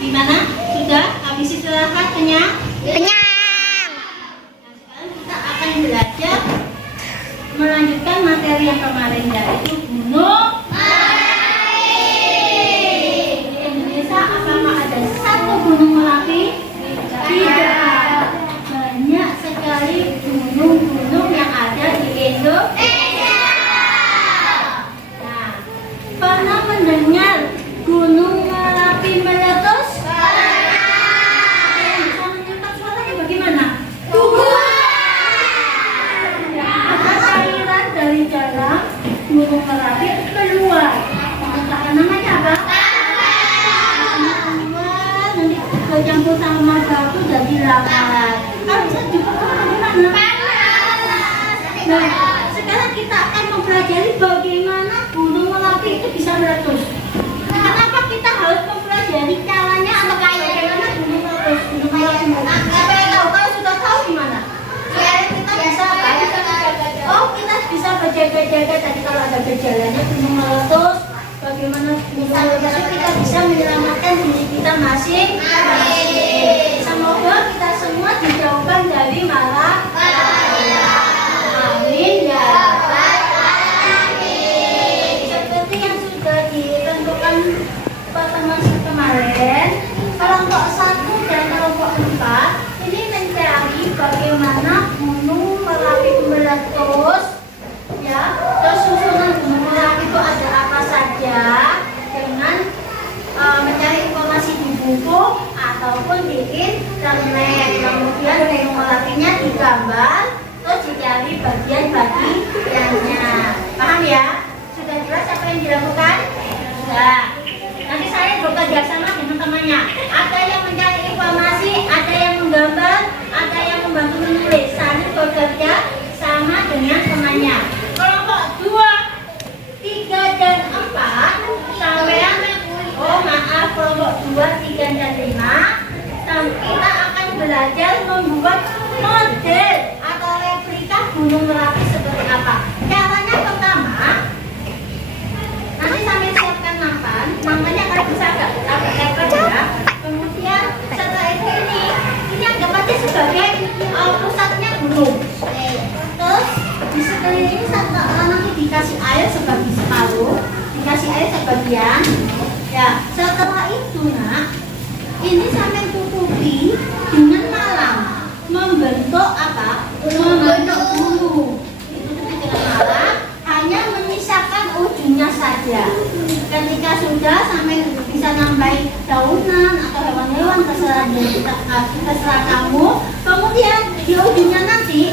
Gimana? Sudah? Habis istirahat kenyang? Kenyang. Nah, sekarang kita akan belajar melanjutkan materi yang kemarin, yaitu gunung Merapi. Di Indonesia apakah ada satu gunung Merapi? Tidak. Banyak sekali gunung-gunung yang ada di Indonesia. Nah, pernah mendengar gunung Merapi meletus? Bisa menyetak suaranya bagaimana? Ada cairan dari dalam gunung Merapi keluar. Mengatakan namanya apa? Keluar, nanti bercampur sama batu jadi lava. Kalau bisa juga bagaimana? Nah, sekarang kita akan mempelajari bagaimana gunung Merapi itu bisa meletus. Kenapa kita harus mempelajari caranya atau bagaimana gunung meletus? Gunung Merapi meletus. Siapa yang tahu? Kalau sudah tahu gimana? Kita bisa apa? Oh, kita bisa berjaga-jaga tadi kalau ada gejalanya gunung meletus. Bagaimana gunung meletus itu kita bisa menyelamatkan diri kita masing-masing. Semoga kita semua dijauhkan dari malapetaka. Amin ya rabbal alamin. Seperti yang sudah ditentukan pertemuan kemarin, kelompok 1 dan kelompok 4 ini mencari bagaimana gunung Merapi meletus, ya. Terus susunan gunung Merapi itu ada apa saja, dengan mencari informasi di buku ataupun di internet. Kemudian gunung Merapinya digambar, terus dicari bagian-bagiannya. Paham ya? Sudah jelas apa yang dilakukan? Sudah. Nanti saya bekerja sama dengan temannya. Ada yang mencari informasi, ada yang menggambar, ada yang membantu menulis. Saling bekerja sama dengan temannya. Kelompok 2, 3 dan 4 sampean, oh maaf, kelompok 2, 3 dan 5 kita akan belajar membuat model atau replika gunung Merapi seperti apa. Caranya pertama, nanti sampai siapkan namanya kalau bisa agak ya. Kemudian setelah itu ini anggap aja sebagai pusatnya gunung. Terus di sekeliling nanti dikasih air sebagai separuh, dikasih air sebagian. Ya, setelah itu ini sampai tutupi dengan malam, membentuk apa? Membentuk gunung. Ditutupi dengan malam, hanya menyisakan ujungnya saja. Ketika sudah sampai bisa nambahin daunan atau hewan-hewan terserah kamu. Kemudian di ujungnya nanti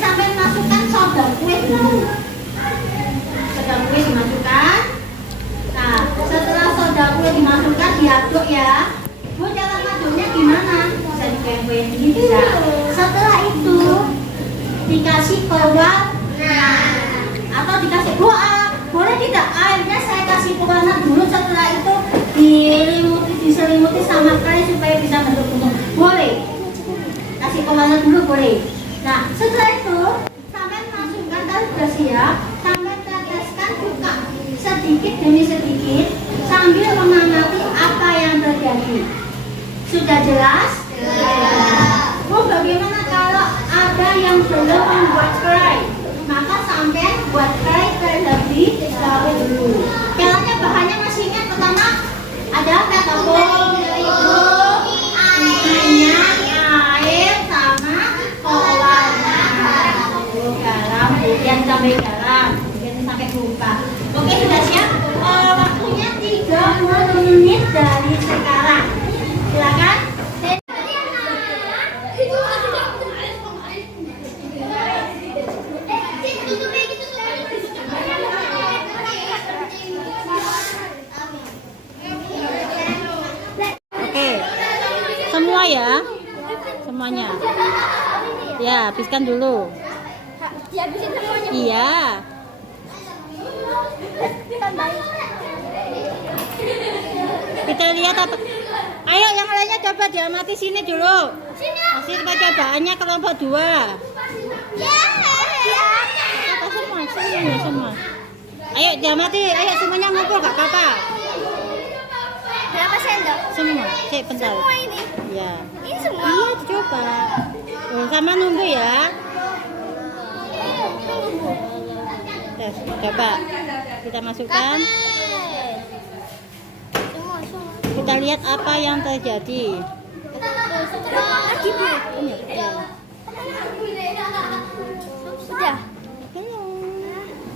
sampai masukkan soda kue dulu. Soda kue dimasukkan. Nah, setelah soda kue dimasukkan diaduk ya. Bu, cara ngaduknya gimana? Bisa digoyang-goyang gini bisa. Setelah itu dikasih pewarna atau dikasih boleh tidak airnya saya kasih pewarna dulu, setelah itu diselimuti sama kain supaya bisa bentuk gunung. Boleh. Kasih pewarna dulu boleh. Nah, setelah itu sampai masukkan, kalau sudah siap, sampai teteskan, buka sedikit demi sedikit sambil mengamati apa yang terjadi. Sudah jelas? Jelas. Bu, bagaimana kalau ada yang belum membuat kerai? Maka sampai buat kerai terlebih dahulu. Caranya bahannya masih ingat? Pertama ada tepung, minyak, air, sama pewarna, garam, kemudian sampai garam, kemudian sampai lupa. Oke, sudah siap? Waktunya 30 menit dari sekarang. Silakan. Semua ya, semuanya. Ya, habiskan dulu. Dihabisin semuanya. Iya. Kita lihat apa. Ayo yang lainnya coba diamati sini dulu. Hasil percobaannya kelompok 2. Semua. Ayo diamati, ayo semuanya ngumpul, gak apa-apa. Berapa sendok? Semua. Cek bentar. Semua ini. Ya. Ini semua. Iya, coba. Oh, sama nunggu ya. Tes, coba. Kita masukkan. Semua. Kita lihat apa yang terjadi. Lagi Bu. Ya. Sudah. Belum.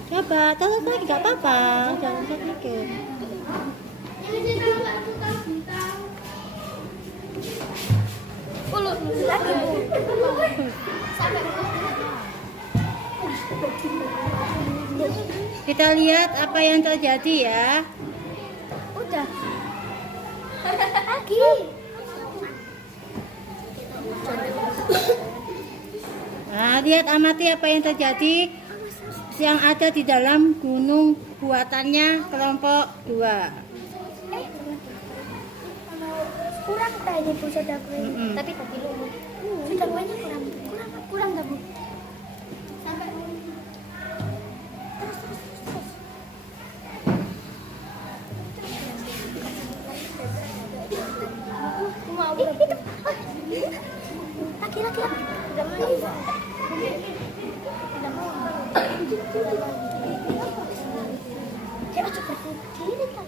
Coba, terus lagi nggak apa-apa. Jangan sedikit. Ulu. Lagi Bu. Sampai. Kita lihat apa yang terjadi ya. Udah. Lagi. Nah, lihat amati apa yang terjadi yang ada di dalam gunung buatannya kelompok 2. Kurang tadi Bu sudah gue. Mm-mm. Tapi tadi lu sudah banyak kurang dah Bu. Sampai mau itu laki-laki udah mau ya coba diri kan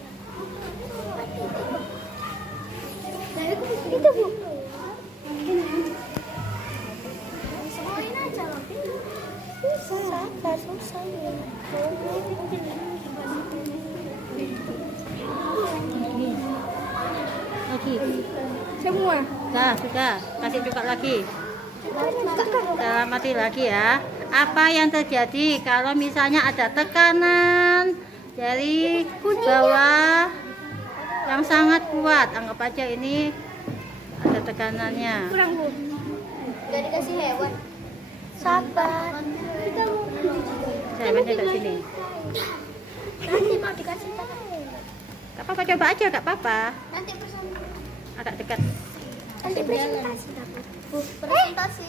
itu Bu semain aja susah ya Lagi. semua Sudah. Kasih cuka lagi. Kita amati lagi ya. Apa yang terjadi kalau misalnya ada tekanan dari bawah yang sangat kuat. Anggap aja ini ada tekanannya. kurang Bu gak dikasih hewan sabar kita mau Saya dari sini. nanti mau dikasih tangan Gak apa-apa, coba aja, gak apa-apa. nanti bersama Agak dekat. nanti presentasi Bu presentasi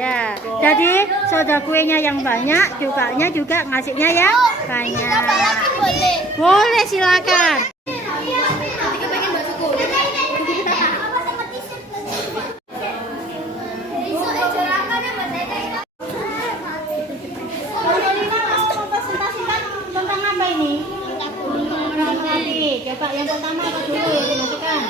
Ya, jadi soda kuenya yang banyak, cukanya juga ngasihnya yang banyak. boleh Boleh, silakan. Tentang apa ini? Coba yang pertama apa dulu yang dimasukkan?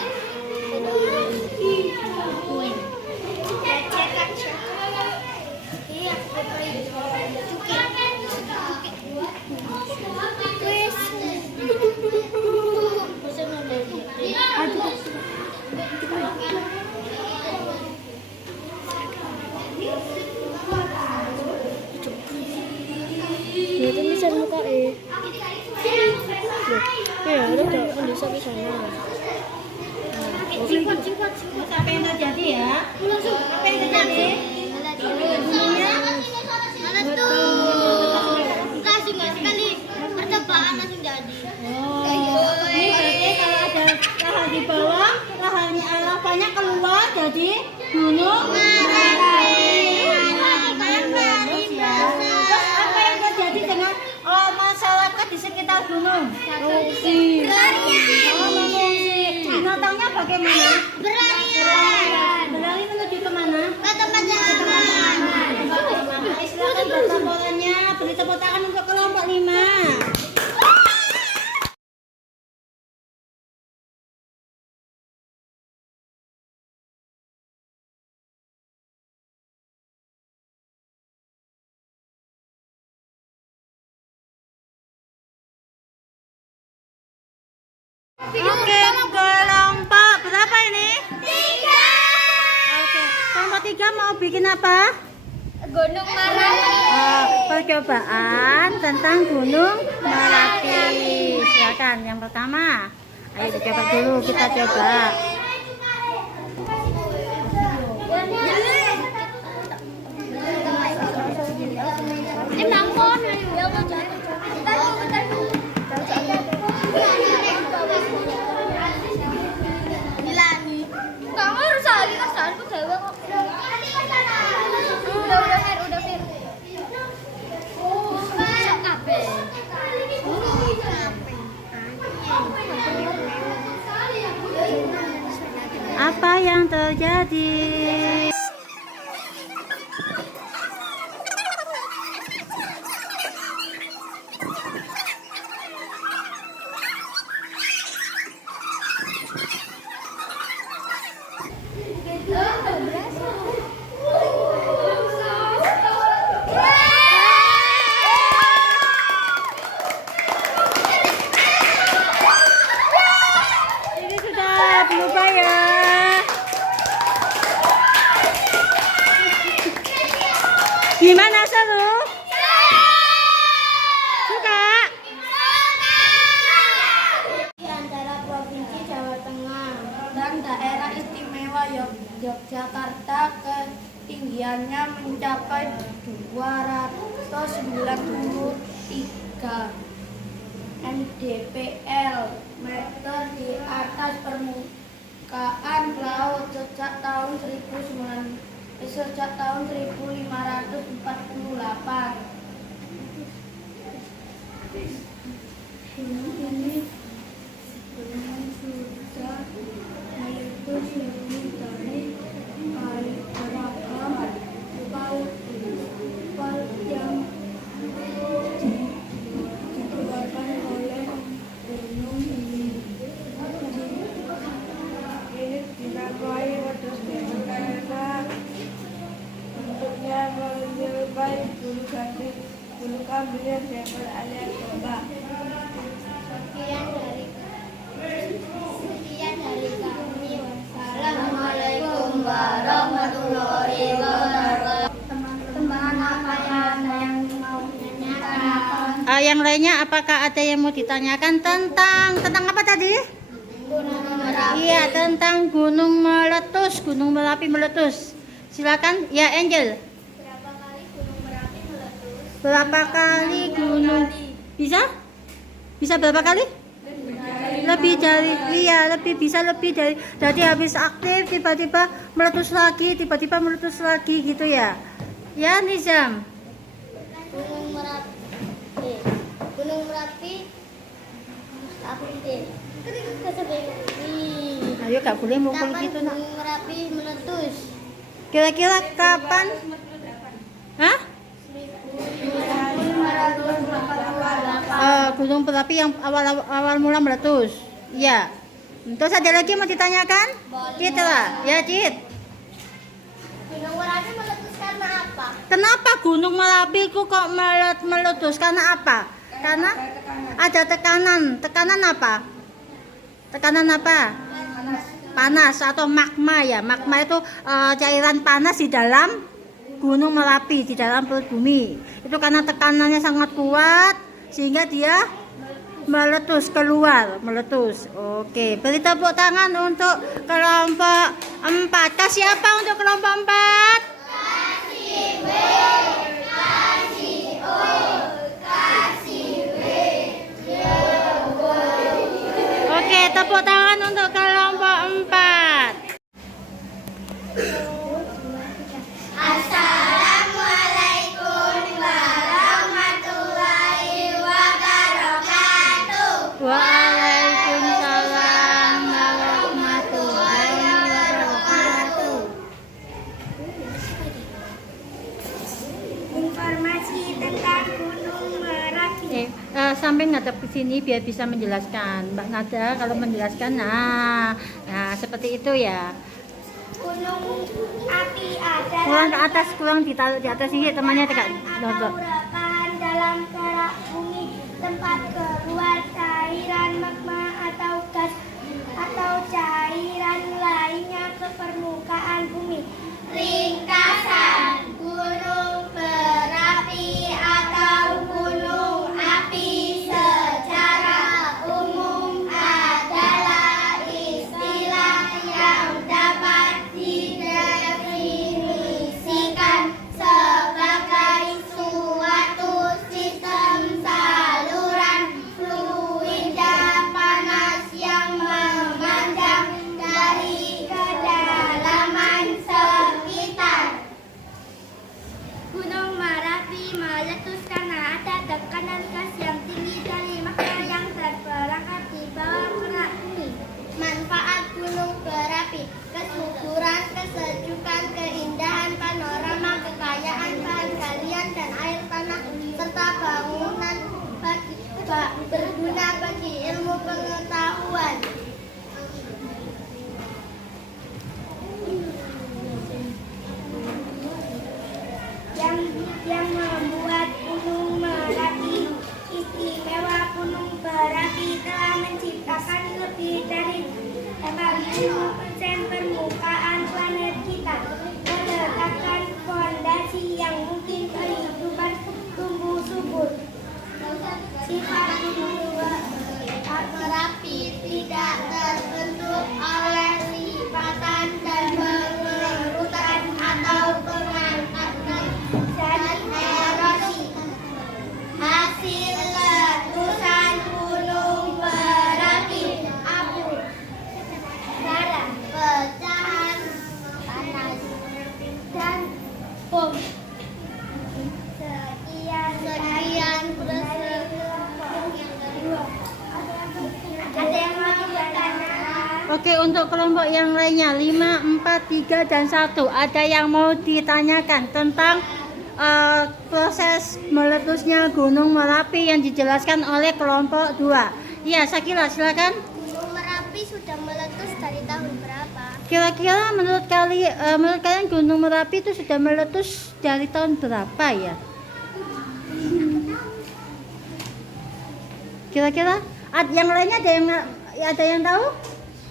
itu bisa muka ya ada bisa di sana Terus apa yang terjadi ya? Apa yang terjadi? Gunungnya langsung sekali percobaan langsung jadi ini berarti kalau ada lahar di bawah, lavanya keluar jadi gunung Terus ya. Terus apa yang terjadi dengan masyarakat di sekitar gunung? Mengungsi. Binatangnya bagaimana? Berlari menuju kemana? ke tempat yang aman Silakan buat laporannya. Beri tepuk tangan untuk kelompok 5. Oke, kelompok berapa ini? 3. Oke, kelompok 3 mau bikin apa? Gunung Merapi Percobaan tentang Gunung Merapi. Silakan yang pertama. Ayo dicoba dulu, kita coba. ini mangkon ya Kamu harus lagi kasanku dewe kok. Udah Fir. Kabeh. yang terjadi? Ini sudah berubah ya. Gimana seru? Suka? Di antara Provinsi Jawa Tengah dan Daerah Istimewa Yogyakarta, ketinggiannya mencapai 293 mdpl meter di atas permukaan laut sejak tahun 1548. Gunung ini sudah meletus dari beragam fault yang dikeluarkan oleh gunung ini. Ini dinamai letus karena bentuknya menyerupai bulu kambing yang alias domba. Sekian dari kami. Wassalamualaikum warahmatullahi wabarakatuh. Teman-teman, apa yang mau ditanyakan? Yang lainnya apakah ada yang mau ditanyakan tentang apa tadi? Gunung Merapi. Iya, tentang gunung meletus, gunung Merapi meletus. Silakan ya Angel. Berapa kali Gunung Merapi meletus? Berapa kali gunung bisa? Bisa berapa kali? Lebih dari, iya bisa lebih dari. Jadi habis aktif tiba-tiba meletus lagi gitu ya. Ya Nizam. Gunung Merapi aktif. Ayo gak boleh mukul gitu nak. Gunung Merapi meletus? Kira-kira kapan? Hah? 1588. Gunung berapi yang awal mula meletus. Iya. Terus ada lagi mau ditanyakan? Citra lah. Ya Cit. Gunung Merapi meletus karena apa? Kenapa Gunung Merapi kok meletus? Karena apa? Karena ada tekanan. Tekanan apa? Tekanan apa? Panas atau magma ya. Magma itu cairan panas di dalam Gunung Merapi, di dalam perut bumi. Itu karena tekanannya sangat kuat sehingga dia meletus. Oke, beri tepuk tangan untuk kelompok 4. Kasih apa untuk kelompok 4? Kasih B, kasih O, kasih W. Oke, tepuk tangan untuk kelompok 4. Assalamualaikum warahmatullahi wabarakatuh. Waalaikumsalam warahmatullahi wabarakatuh. Informasi tentang Gunung Merapi. Sampai ngadep ke sini biar bisa menjelaskan. Mbak Nada kalau menjelaskan, nah seperti itu ya. Gunung api adalah Kurang ke atas, kurang ditaruh di atas ini temannya tegak. atau rekahan dalam kerak bumi, tempat keluar cairan magma atau gas atau cairan lainnya ke permukaan bumi. Ringkasan, Gunung Merapi atau gunung api secara umum adalah istilah yang dapat didefinisikan sebagai suatu sistem merupakan lebih dari 80% permukaan planet kita, meletakkan fondasi yang mungkin kehidupan tumbuh subur. Sifat gunung Merapi tidak terbentuk oleh lipatan dan pengerutan atau pengangkatan dan erosi. Hasil letusan gunung berapi, abu, bara, pecahan panas, dan bom. Sekian ada yang mau bertanya? Oke, untuk kelompok yang lainnya 5, 4, 3, dan 1 ada yang mau ditanyakan tentang proses meletusnya Gunung Merapi yang dijelaskan oleh kelompok 2. Iya, Sakila, silakan. Gunung Merapi sudah meletus dari tahun berapa? Kira-kira menurut kalian Gunung Merapi itu sudah meletus dari tahun berapa ya? Kira-kira yang lainnya ada yang tahu?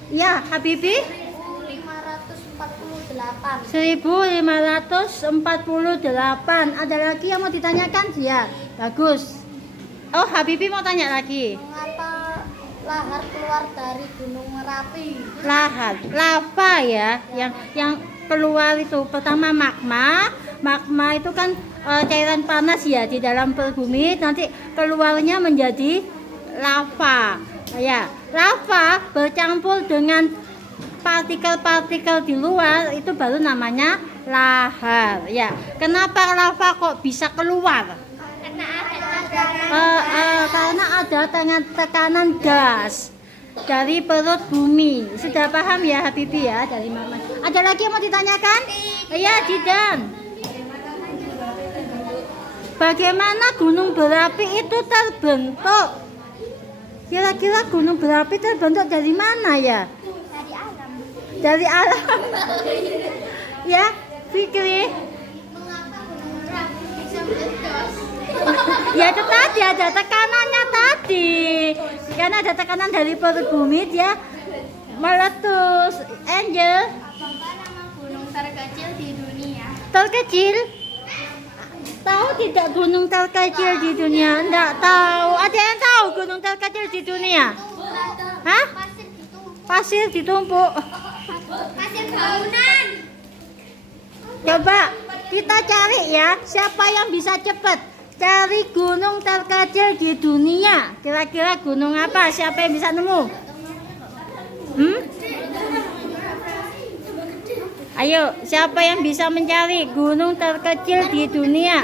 Ya, Habibi? 1548. 1548. Ada lagi yang mau ditanyakan? Ya, bagus. Oh, Habibi mau tanya lagi. Mengapa lahar keluar dari Gunung Merapi? Lahar, lava ya, yang keluar itu pertama magma. Magma itu kan cairan panas ya di dalam bumi, nanti keluarnya menjadi lava. Ya, lava bercampur dengan partikel-partikel di luar itu baru namanya lahar. Ya, kenapa lava kok bisa keluar? Karena ada tekanan gas dari perut bumi. Sudah paham ya Habibi ya dari Mama. Ada lagi yang mau ditanyakan? Iya, Jidan. Bagaimana gunung berapi itu terbentuk? Kira-kira gunung berapi terbentuk dari mana ya? Dari alam. Dari alam. Ya, Fikri. Mengapa Gunung Merapi bisa meletus? Ya itu tadi ada tekanannya tadi. Karena ada tekanan dari perut bumi dia meletus. Angel. Apakah nama gunung terkecil di dunia? Terkecil? Tahu tidak gunung terkecil di dunia? Enggak tahu. Ada yang tahu gunung terkecil di dunia? Hah? Pasir ditumpuk. Pasir ditumpuk. Pasir bangunan. Coba kita cari ya, siapa yang bisa cepat cari gunung terkecil di dunia. Kira-kira gunung apa? Siapa yang bisa nemu? Ayo, siapa yang bisa mencari gunung terkecil di dunia?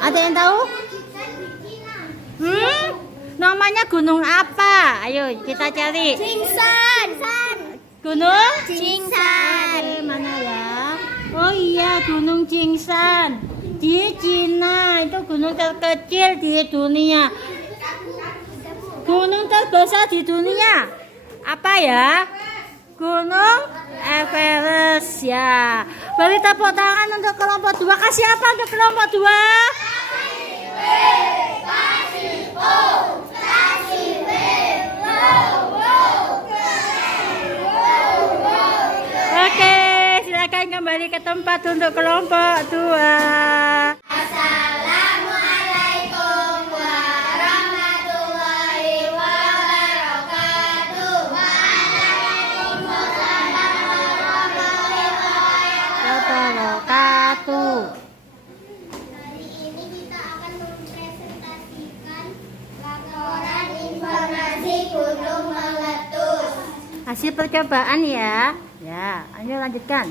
Ada yang tahu? Namanya gunung apa? Ayo kita cari. Jingsan. Gunung? Jingsan. Mana ya? Oh iya, Gunung Jingsan di Cina. Itu gunung terkecil di dunia. Gunung terbesar di dunia apa ya? Gunung Everest ya. Beri tepuk tangan untuk kelompok 2. Kasih apa untuk kelompok 2? Oke, silakan kembali ke tempat untuk kelompok 2. Assalamualaikum warahmatullahi wabarakatuh. Wabarakatuh. Hari ini kita akan mempresentasikan laporan informasi gunung meletus. Hasil percobaan ya. Ya, ayo lanjutkan.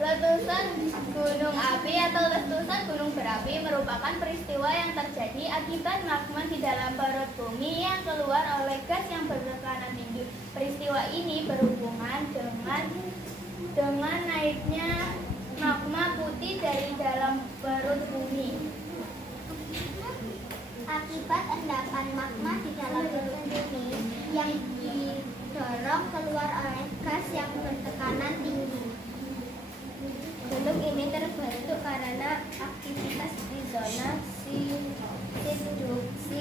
Letusan gunung api atau letusan gunung berapi merupakan peristiwa yang terjadi akibat magma di dalam perut bumi yang keluar oleh gas yang bertekanan tinggi. Peristiwa ini berhubungan dengan naiknya magma putih dari dalam perut bumi. Akibat endapan magma di dalam perut bumi yang didorong keluar oleh gas yang bertekanan tinggi. Gunung ini terbentuk karena aktivitas di zona subduksi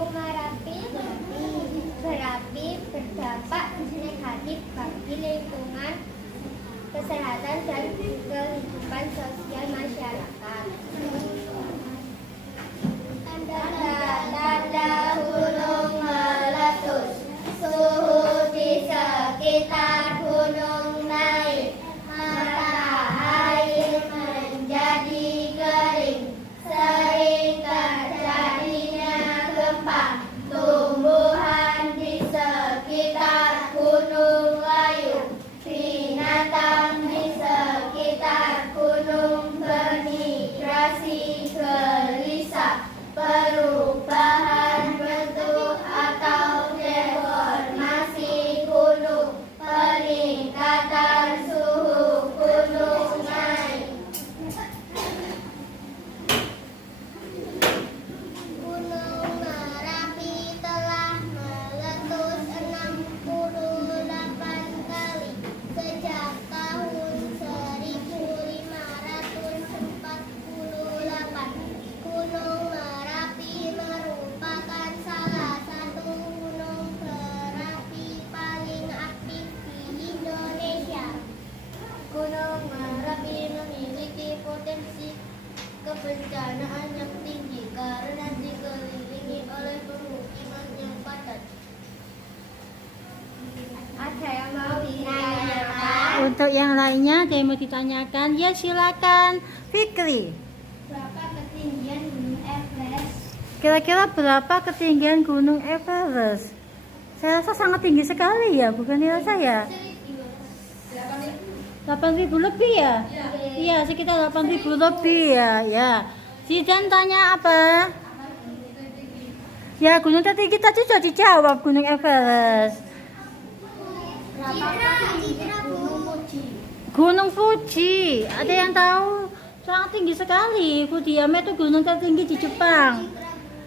Gunung Merapi berapi berdampak negatif bagi lingkungan, kesehatan, dan kehidupan sosial masyarakat. Tanda-tanda gunung meletus, suhu di sekitar gunung naik, mata air menjadi kering, sering terjadinya gempa, tumbuhan di sekitar gunung layu, binatang di sekitar gunung bermigrasi gelisah, perubahan bentuk atau deformasi gunung, peningkatan suhu gunung naik. Gunung Merapi telah meletus 68 kali sejak tahun 1548. Gunung Merapi merupakan salah satu gunung berapi paling aktif di Indonesia. Gunung Merapi memiliki potensi kebencanaan yang tinggi karena dikelilingi oleh pemukiman yang padat. Ada yang mau ditanyakan? Untuk yang lainnya ada yang mau ditanyakan? Ya silakan, Fikri. Berapa ketinggian Gunung Everest? Kira-kira berapa ketinggian Gunung Everest? Saya rasa sangat tinggi sekali ya, bukan dirasa ya? 8.000 lebih ya? Iya, sekitar 8.000 lebih ya. Ya. Zidan tanya apa? Ya, gunung tertinggi tadi sudah dijawab, Gunung Everest. Gunung Fuji. Ada yang tahu? Sangat tinggi sekali. Fujiyama itu gunung tertinggi di Jepang.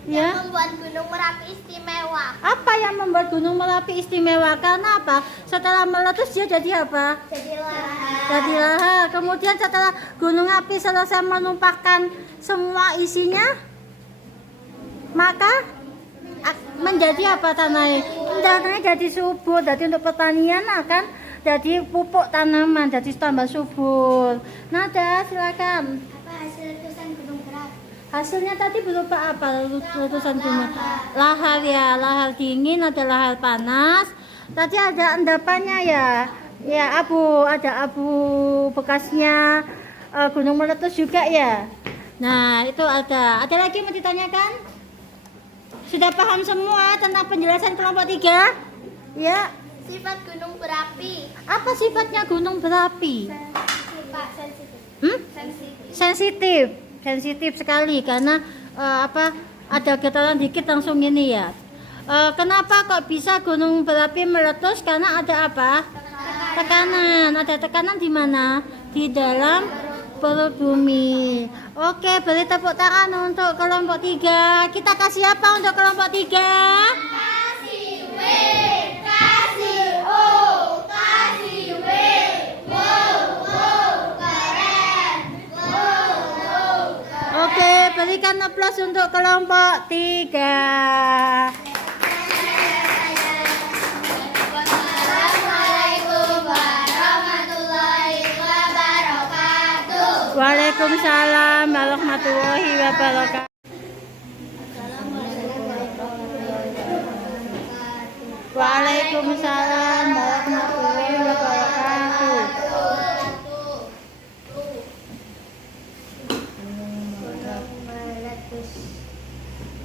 Ya. Yang membuat Gunung Merapi istimewa. Apa yang membuat Gunung Merapi istimewa? Karena apa? Setelah meletus dia jadi apa? Jadi lahar. Jadi lahar. Kemudian setelah gunung api selesai menumpahkan semua isinya, maka menjadi apa tanahnya? Tanahnya jadi subur. Jadi untuk pertanian akan jadi pupuk tanaman, jadi tambah subur. Nada, silakan. Apa hasil letusan Gunung Merapi? Hasilnya tadi berupa apa letusan gunung? Lahar ya, lahar dingin, ada lahar panas. Tadi ada endapannya ya, ya abu, ada abu bekasnya gunung meletus juga ya. Nah itu ada. Ada lagi yang mau ditanyakan? Sudah paham semua tentang penjelasan kelompok 3? Ya. Sifat gunung berapi. Apa sifatnya gunung berapi? Sifat sensitif. Sensitif. Sensitif. Sensitif sekali karena ada getaran dikit langsung ini ya. Kenapa kok bisa gunung berapi meletus? Karena ada apa? Tekanan. Ada tekanan di mana? Di dalam perut bumi. Oke, beri tepuk tangan untuk kelompok 3. Kita kasih apa untuk kelompok 3? Kasih W, kasih O, kasih W. Wow, keren. Wow, keren. Oke, berikan aplaus untuk kelompok 3. Assalamualaikum warahmatullahi wabarakatuh. Waalaikumsalam warahmatullahi wabarakatuh. Waalaikumsalam warahmatullahi wabarakatuh.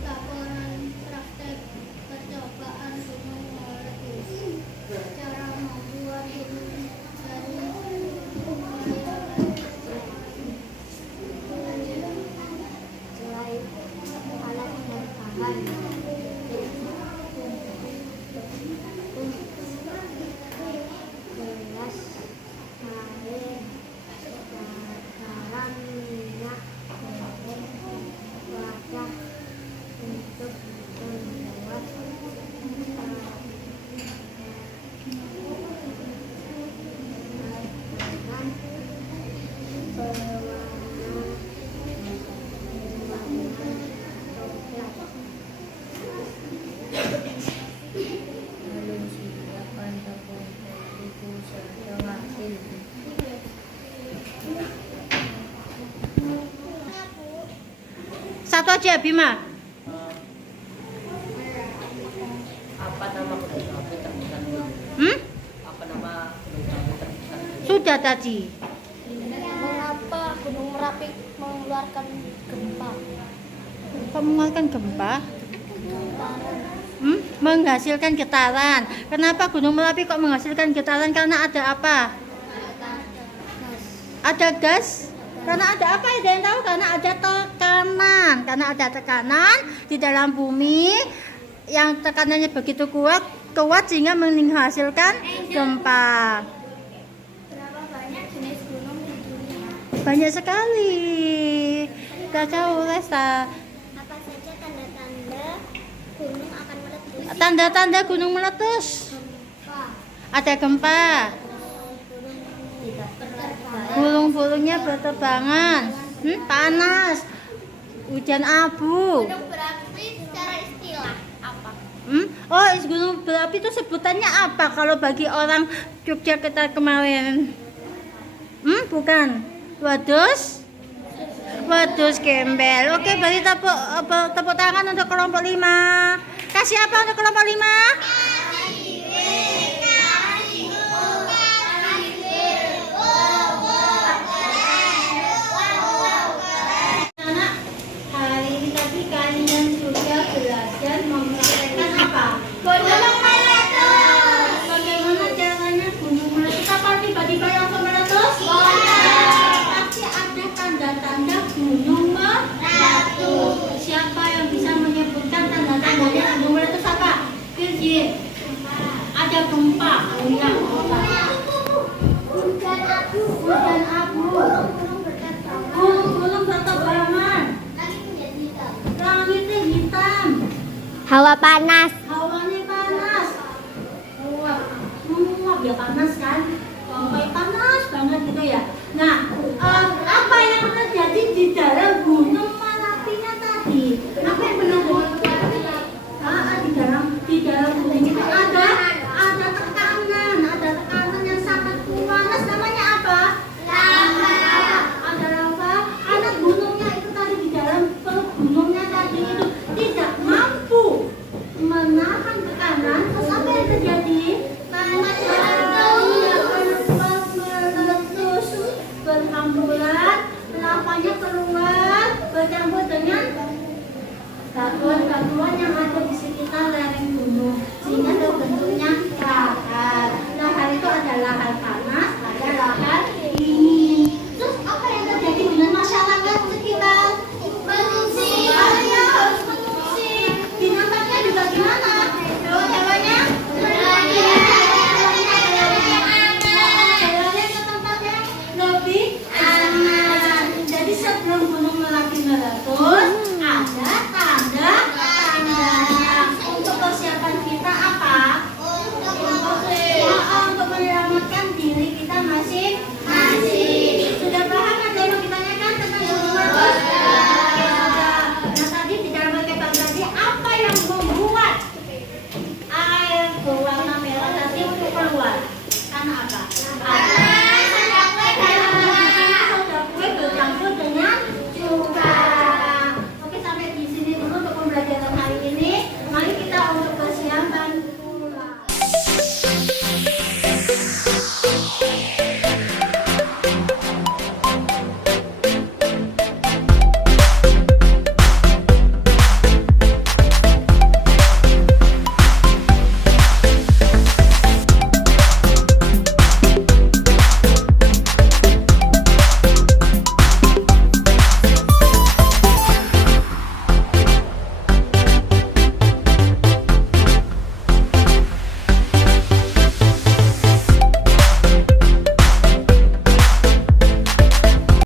Laporan praktek percobaan gunung meletus. Cara membuat gunung dari alat dan bahan. Gelas, air, garam, minyak, wadah untuk membuat Satu aja Bima. Apa nama gunung berapi terbuka dulu? Apa nama gunung berapi terbuka dulu? Sudah tadi. Mengapa Gunung Merapi mengeluarkan gempa? Kok mengeluarkan gempa? Menghasilkan getaran. Kenapa Gunung Merapi kok menghasilkan getaran? Karena ada apa? Ada gas. Karena ada apa? Ada yang tahu? Karena ada tekanan. Karena ada tekanan di dalam bumi yang tekanannya begitu kuat sehingga menghasilkan gempa. Berapa banyak jenis gunung di dunia? Banyak sekali. Kita tahu Lesta. Apa saja tanda-tanda gunung akan meletus? Tanda-tanda gunung meletus. Gempa. Ada gempa. Burung-burungnya berterbangan. Panas. Hujan abu. Gunung berapi secara istilah apa? Oh, gunung berapi itu sebutannya apa kalau bagi orang Jogja kita kemarin? Bukan. Wadus? Wadus gembel. Oke, beri tepuk tangan untuk kelompok 5. Kasih apa untuk kelompok 5? Anak, hari ini tadi kalian sudah belajar mempraktekkan apa? Gunung meletus. Bagaimana caranya gunung meletus? Apa tiba-tiba langsung meletus? Pasti ada tanda-tanda gunung meletus. Siapa yang bisa menyebutkan tanda-tandanya gunung meletus apa? Kirji. Ada gempa. Oh iya. Hujan abu. Hujan abu. Gunung berterbangan. Gunung berterbangan. Langit menjadi hitam. Langitnya hitam. Hawa panas. Hawanya panas. Menguap ya panas kan? Sampai panas banget gitu ya. Nah, apa yang terjadi di dalam gunung Merapinya tadi? Apa yang